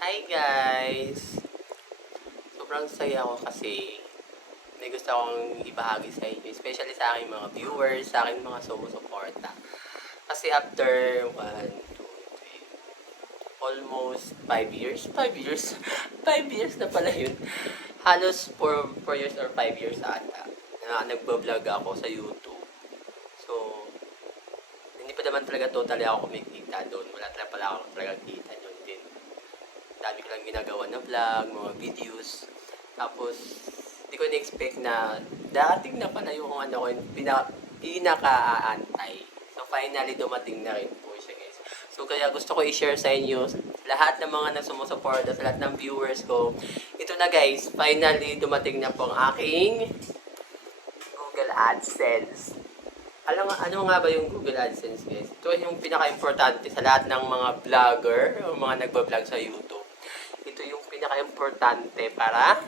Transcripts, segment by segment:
Hi guys! Sobrang saya ko kasi may gusto akong ibahagi sa inyo, especially sa aking mga viewers, sa aking mga sumusuporta. Kasi after 1, 2, 3, almost 5 years, 5 years, 5 years na pala yun. Halos 4 years or 5 years ata na nagbablog ako sa YouTube. So, hindi pa naman talaga totally ako kumikita doon. Wala talaga pala ako talaga kita doon din. Dami ko lang ginagawa na vlog, mga videos. Tapos, hindi ko na-expect na dating na pala yung ano ko, yung pinaka-aantay. So, finally, dumating na rin po siya, guys. So, kaya gusto ko i-share sa inyo, lahat ng mga nagsumusuporta, sa lahat ng viewers ko. Ito na, guys. Finally, dumating na po ang aking Google AdSense. Ano nga ba yung Google AdSense, guys? Ito yung pinaka-importante sa lahat ng mga vlogger o mga nagbablog sa YouTube. Ito yung pinaka-importante para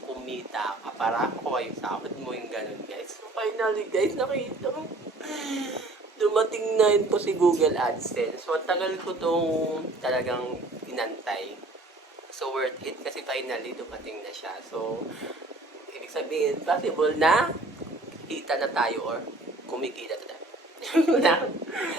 kumita ka, para makuha yung sahod mo, yung ganun, guys. So, finally, guys, nakita ko. Dumating na yun po si Google AdSense. So, tagal ko itong talagang inantay. So, worth it kasi finally, dumating na siya. So, ibig sabihin, possible na kita na tayo or kumikita na tayo.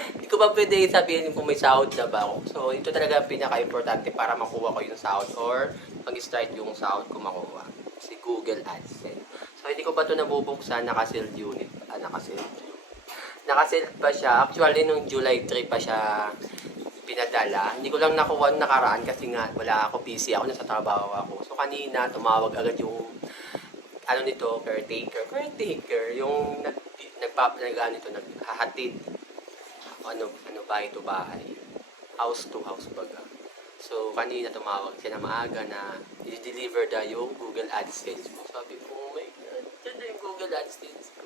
Hindi ko pa pwede sabihin kung may sahod na ba ako. So, ito talaga pinaka-importante para makuha ko yung sahod or mag-start yung sahod ko makuha. Si Google AdSense. So, hindi ko pa ito nabubuksan. Naka-sealed unit. Naka-sealed pa siya. Actually, nung July 3 pa siya pinadala. Hindi ko lang nakuha nakaraan kasi nga wala ako busy ako, nasa trabaho ako. So, kanina tumawag agad yung caretaker, yung naghahatid, bahay to bahay, house to house baga. So, kanina tumawag siya na maaga na i-deliver na yung Google AdSense ko. Sabi ko, oh my God, dyan na yung Google AdSense ko.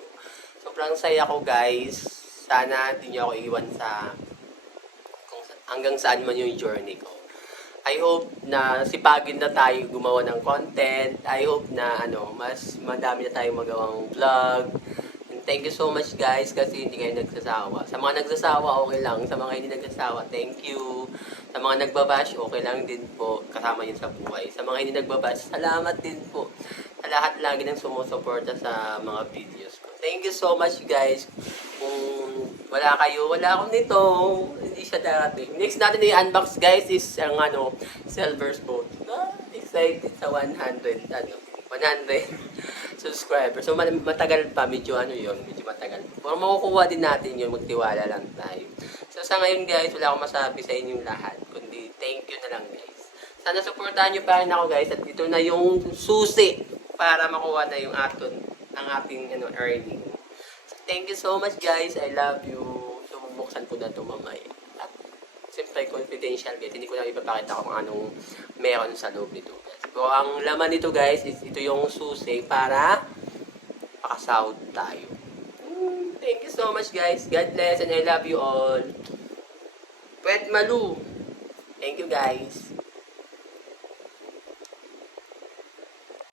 Sobrang saya ko, guys. Sana di niyo ako iwan hanggang saan man yung journey ko. I hope na sipagin na tayo gumawa ng content. I hope na mas madami na tayong magawang vlog. And thank you so much, guys, kasi hindi kayo nagsasawa. Sa mga nagsasawa, okay lang. Sa mga hindi nagsasawa, thank you. Sa mga nagbabash, okay lang din po. Kasama yun sa buhay. Sa mga hindi nagbabash, salamat din po. Sa lahat lagi ng sumusuporta sa mga videos ko. Thank you so much, guys. Kung wala kayo, wala akong nito. Hindi siya darating. Next natin i-unbox, guys, is ang Silver's Boat. Excited sa 100 subscribers. So, matagal pa. Medyo medyo matagal. Pero makukuha din natin yun. Magtiwala lang tayo. So, sa ngayon, guys, wala akong masabi sa inyong lahat. Kundi, thank you na lang, guys. Sana supportahan nyo pa rin ako, guys. At ito na yung susi para makuha na yung ang ating earning. So, thank you so much, guys. I love you. So, bubuksan ko na ito mamaya. At, siyempre, confidential, guys. Hindi ko lang ipapakita kung anong meron sa loob nito, guys. So, ang laman nito, guys, is ito yung susi para makasahod tayo. Thank you so much, guys. God bless and I love you all. Pwet Malu. Thank you, guys.